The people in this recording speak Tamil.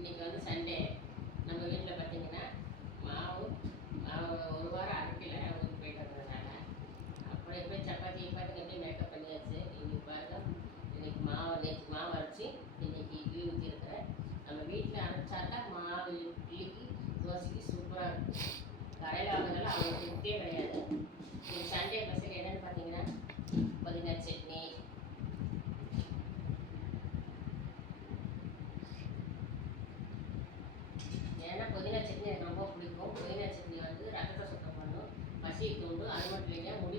இன்றைக்கி வந்து சண்டே. நம்ம வீட்டில் பார்த்திங்கன்னா மாவு ஒரு வாரம் அரைக்கல, ஊருக்கு போயிட்டு வந்ததுனால அப்புறம் போய் சப்பாத்தி கட்டி மேக்கப் பண்ணியாச்சு. இன்றைக்கி பாருங்கள், இன்றைக்கி நேற்று மாவு அரைச்சி இன்றைக்கி இட்லி ஊற்றிருக்கிறேன். நம்ம வீட்டில் அரைச்சாட்டா மாவு இட்லிக்கு தோசைக்கு சூப்பராக இருக்கும். கடையில் வாங்குறதுல அவங்க திருப்தியே கிடையாது. இன்றைக்கி சண்டே ஸ்பெஷல் என்னென்னு பார்த்தீங்கன்னா புதினா சட்னி, ஏன்னா புதினா சட்னி எனக்கு ரொம்ப பிடிக்கும். புதினா சட்னி வந்து ரத்தத்தை சுத்தம் பண்ணும், பசி தூண்டும். அது மட்டும் இல்லைங்க, முடி